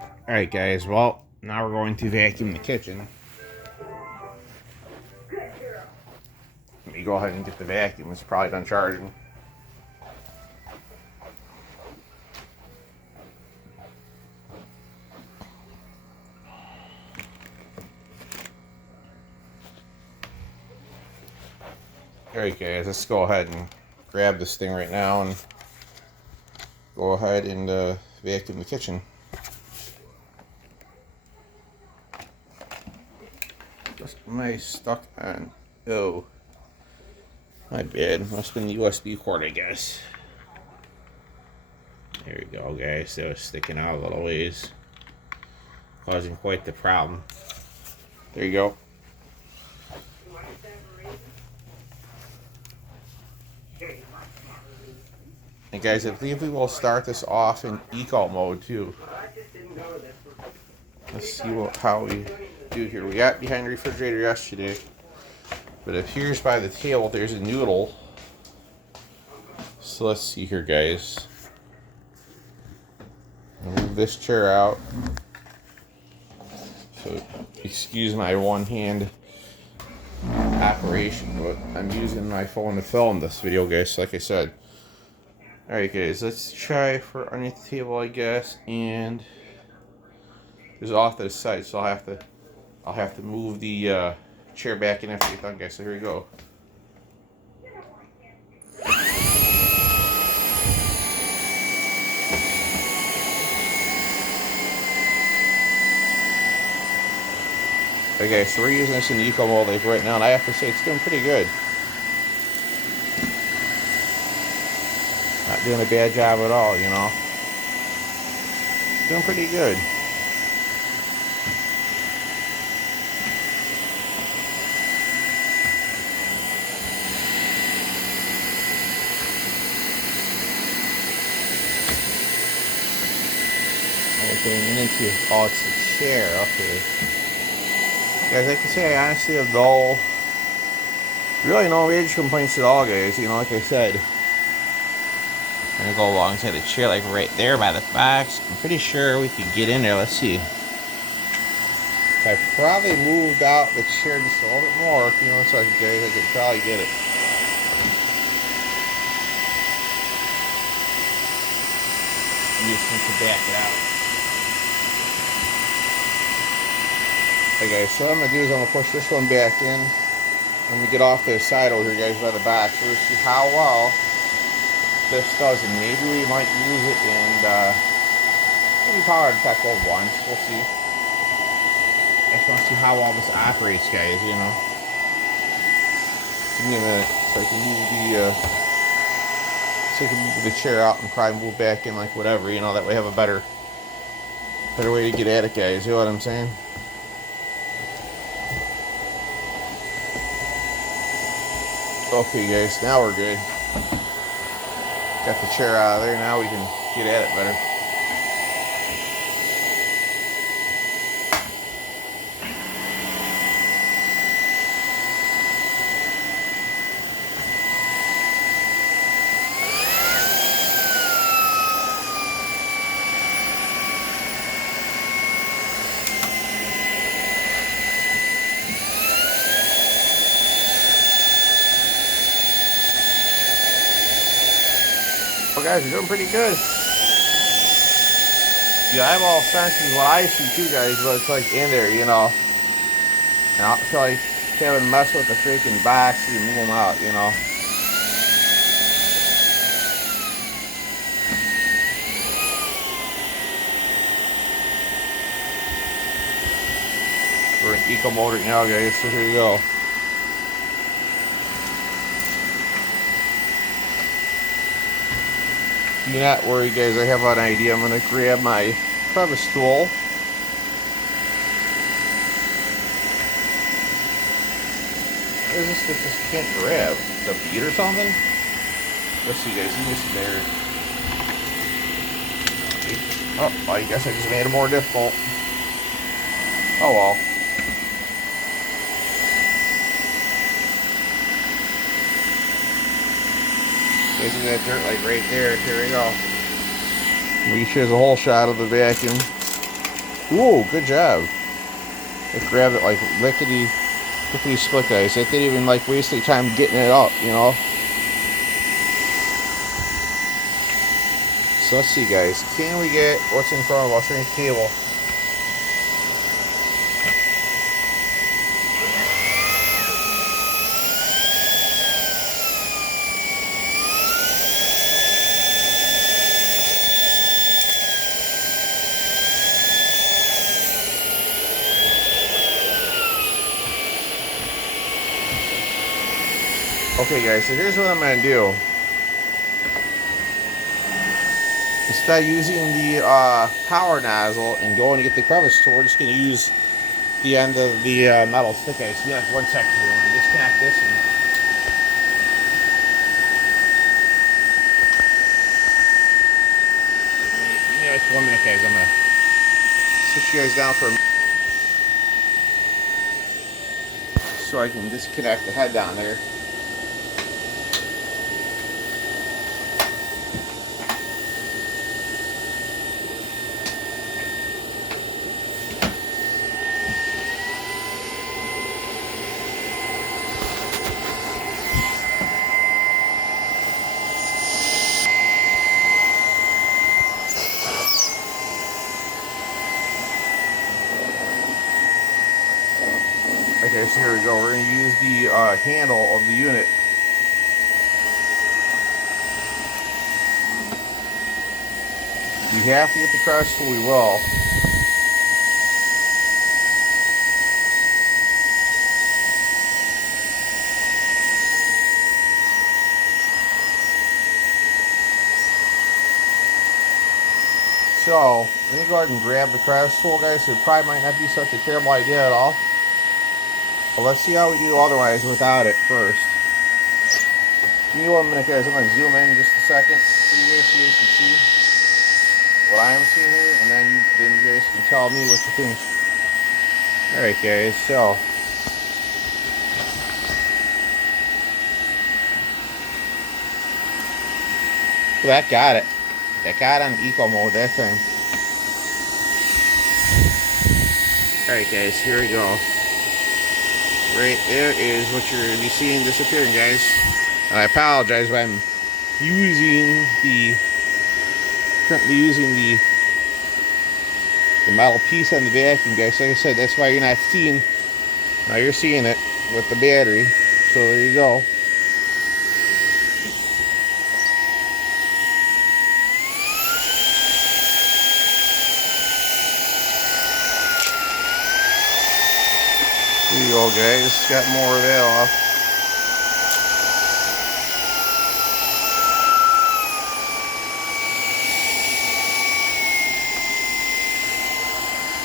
Alright guys, well, now we're going to vacuum the kitchen. Let me go ahead and get the vacuum. It's probably done charging. Alright guys, let's go ahead and grab this thing right now and go ahead and vacuum the kitchen. Just am I stuck on? Oh, my bad. Must have been the USB cord, I guess. There we go, guys. That was sticking out a little ways, causing quite the problem. There you go. And guys, I believe we will start this off in eco mode too. Let's see how we do here. We got behind the refrigerator yesterday, but it appears by the table there's a noodle. So let's see here, guys. I'll move this chair out. So excuse my one-hand operation, but I'm using my phone to film this video, guys. Like I said. Alright guys, let's try for underneath the table, I guess, and it's off to the side, so I'll have to move the chair back in after you're done, guys. So here we go. Okay, so we're using this in eco mode like right now, and I have to say it's doing pretty good. Not doing a bad job at all, you know. Doing pretty good. Okay, into, oh, it's the chair, okay. Guys, like I say, I honestly have really no major complaints at all, guys. You know, like I said, I'm gonna go alongside the chair, like right there by the box. I'm pretty sure we could get in there. Let's see. If I probably moved out the chair just a little bit more, you know, so I could probably get it. You just need to back it out. Okay, so what I'm going to do is I'm going to push this one back in. When we get off to the side over here, guys, by the back, so we'll see how well this does. And maybe we might use it and maybe power detect both once. We'll see. I just want to see how well this operates, guys, you know. Give me a minute so I can move the chair out and probably move back in, like whatever, you know, that way I have a better way to get at it, guys. You know what I'm saying? Okay guys, now we're good. Got the chair out of there, now we can get at it better. Well guys, you're doing pretty good. Yeah, I'm all sensitive what I see too, guys, but it's like in there, you know. And I feel like having mess with the freaking box and move them out, you know. We're in eco mode right now, guys, so here you go. Do not worry, guys. I have an idea. I'm going to grab my crevice tool. What is this that just can't grab? The bead or something? Let's see, guys. You just there. Oh, I guess I just made it more difficult. Oh well. You see that dirt like right there. Here we go. We show the whole shot of the vacuum. Ooh, good job. It grabbed it like lickety split, guys. It didn't even like waste any time getting it up, you know. So let's see, guys. Can we get what's in front of us underneath the table? Okay, guys. So here's what I'm gonna do. Instead of using the power nozzle and going to get the crevice tool, we're just going to use the end of the metal stick. Okay, so like 1 second here. We're going to disconnect this. And give me like 1 minute, guys. I'm going to switch you guys down for a minute so I can disconnect the head down there. Okay, so here we go. We're going to use the handle of the unit. If you have to get the crevice tool, we will. So, let me go ahead and grab the crevice tool, guys. It probably might not be such a terrible idea at all. But let's see how we do otherwise without it first. Give me 1 minute, guys. I'm going to zoom in just a second so you guys can see what I'm seeing here, and then you guys can tell me what you think. Alright, guys, so that got it. That got on eco mode, that thing. Alright, guys, here we go. Right there is what you're going to be seeing disappearing, guys. And I apologize if I'm currently using the metal piece on the vacuum, guys. Like I said, that's why you're not seeing. Now you're seeing it with the battery. So there you go. There you go, guys. Got more of that off.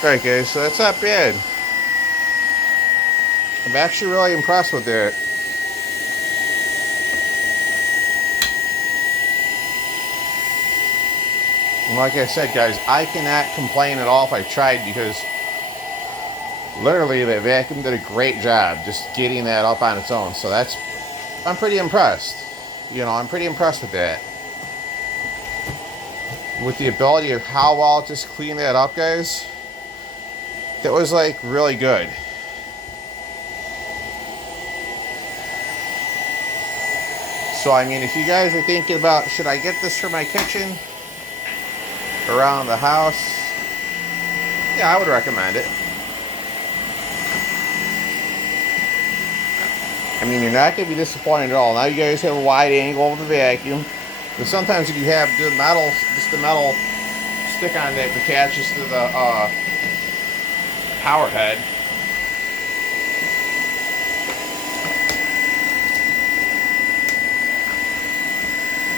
Alright, guys, so that's not bad. I'm actually really impressed with that. And like I said, guys, I cannot complain at all if I tried, because literally the vacuum did a great job just getting that up on its own. So I'm pretty impressed. You know, I'm pretty impressed with that. With the ability of how well it just cleaned that up, guys. That was like really good. So I mean, if you guys are thinking about, should I get this for my kitchen, around the house, yeah, I would recommend it. I mean, you're not going to be disappointed at all. Now you guys have a wide angle of the vacuum. But sometimes if you have the metal, just the metal stick on that attaches to the power head.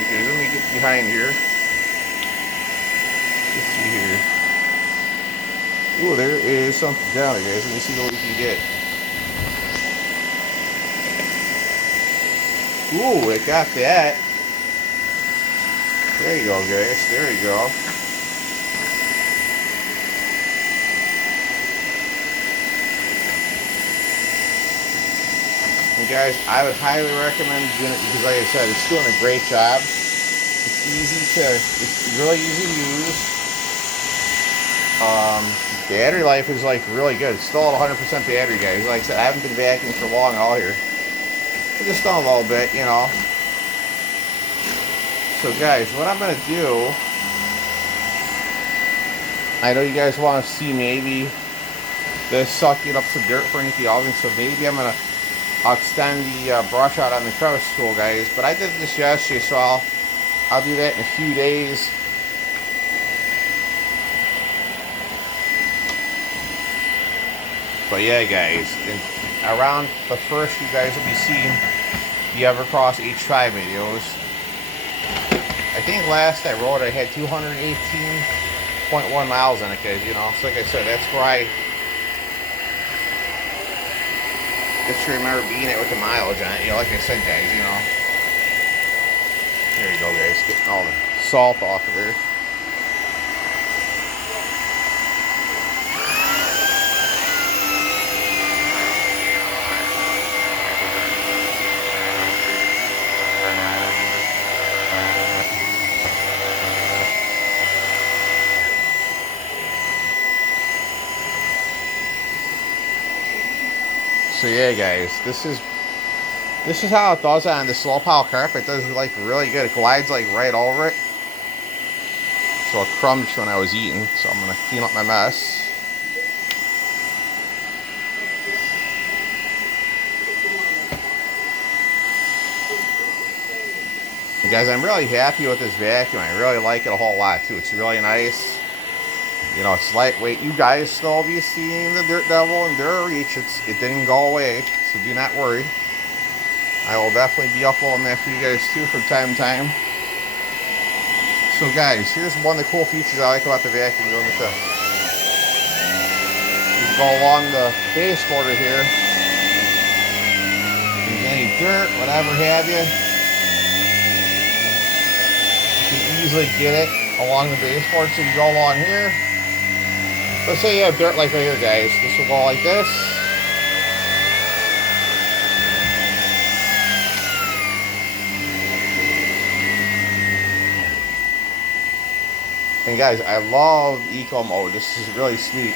Okay, let me get behind here. Let's see here. Ooh, there is something down there, guys. Let me see what we can get. Ooh, it got that. There you go, guys. There you go. And guys, I would highly recommend doing it because, like I said, it's doing a great job. It's really easy to use. Battery life is like really good. It's still at 100% battery, guys. Like I said, I haven't been vacuuming for long at all here. I just done a little bit, you know. So guys, what I'm gonna do, I know you guys want to see maybe this sucking up some dirt for the oven, so maybe I'm gonna extend the brush out on the crevice tool, guys. But I did this yesterday, so I'll do that in a few days. But yeah, guys, around the first, you guys will be seeing the Evercross H5 videos. I think last I rode I had 218.1 miles on it, guys, you know. So like I said, that's where I just remember being it with the mileage on it, you know, like I said, guys, you know. There you go, guys, getting all the salt off of there. So yeah, guys, this is how it does on the slow pile carpet. It does like really good. It glides like right over it. So it crumbed when I was eating. So I'm gonna clean up my mess. And guys, I'm really happy with this vacuum. I really like it a whole lot too. It's really nice. You know, it's lightweight. You guys still be seeing the Dirt Devil and Dirt Reach. It didn't go away, so do not worry. I will definitely be uploading that for you guys too from time to time. So guys, here's one of the cool features I like about the vacuum. Going with the, you go along the base border here. If there's any dirt, whatever have you, you can easily get it along the baseboard. So you go along here. Let's say you have dirt like right here, guys. This will go like this. And guys, I love eco mode. This is really sweet.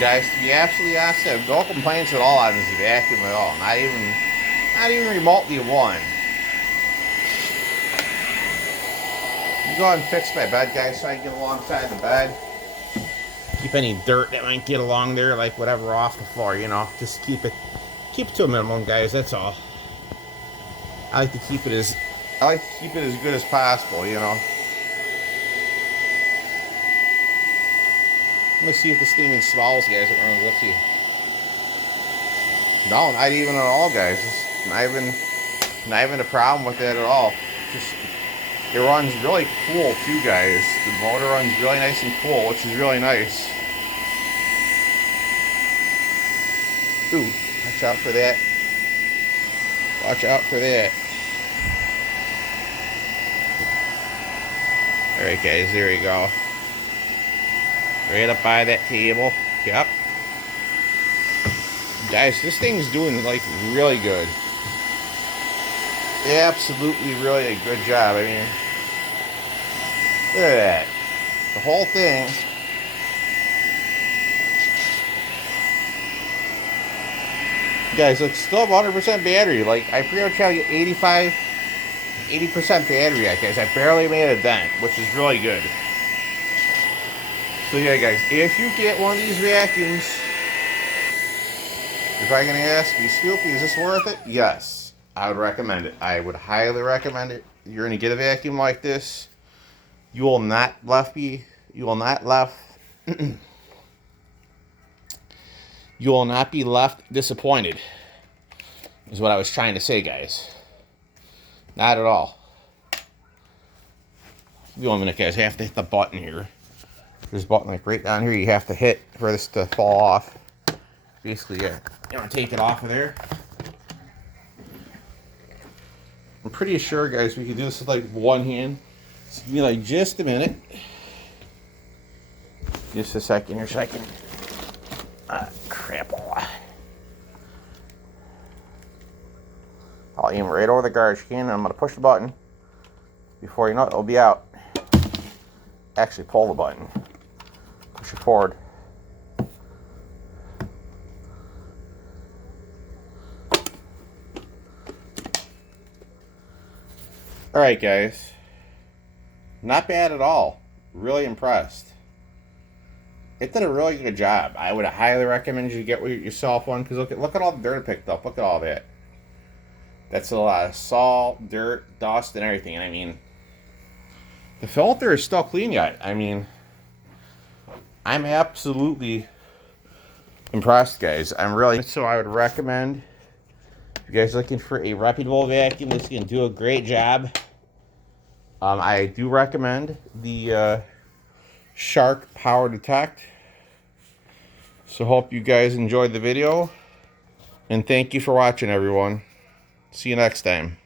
Guys, to be absolutely honest, I have no complaints at all on this vacuum at all. Not even remotely one. You go ahead and fix my bed, guys, so I can get alongside the bed. Keep any dirt that might get along there, like whatever, off the floor, you know. Just keep it to a minimum, guys. That's all. I like to keep it as good as possible, you know. I'm gonna see if this thing even smells, guys. It runs with you. No, not even at all, guys. It's not even a problem with that at all. Just it runs really cool too, guys. The motor runs really nice and cool, which is really nice. Ooh, watch out for that. Watch out for that. Alright, guys, there you go. Right up by that table. Yep. Guys, this thing's doing like really good. Absolutely really a good job. I mean, look at that. The whole thing. Guys, it's still 100% battery. Like, I pretty much have 80% battery, guys. I barely made a dent, which is really good. So yeah, guys, if you get one of these vacuums, you're probably going to ask me, Scoopy, is this worth it? Yes, I would recommend it. I would highly recommend it. You're going to get a vacuum like this. You will not be left disappointed, is what I was trying to say, guys. Not at all. Give me 1 minute, guys. I have to hit the button here. There's a button like right down here you have to hit for this to fall off. Basically, yeah. You want to take it off of there. I'm pretty sure, guys, we can do this with like one hand. So give me like just a minute. Just a second here so I can crap. I'll aim right over the garbage can and I'm going to push the button. Before you know it, it'll be out. Actually, pull the button. Push it forward. Alright, guys. Not bad at all. Really impressed. It did a really good job. I would highly recommend you get yourself one because look at all the dirt it picked up. Look at all that. That's a lot of salt, dirt, dust, and everything. And I mean, the filter is still clean yet. I mean, I'm absolutely impressed, guys. I'm really... So I would recommend, if you guys are looking for a reputable vacuum that's going to do a great job, I do recommend the Shark Power Detect. So hope you guys enjoyed the video. And thank you for watching, everyone. See you next time.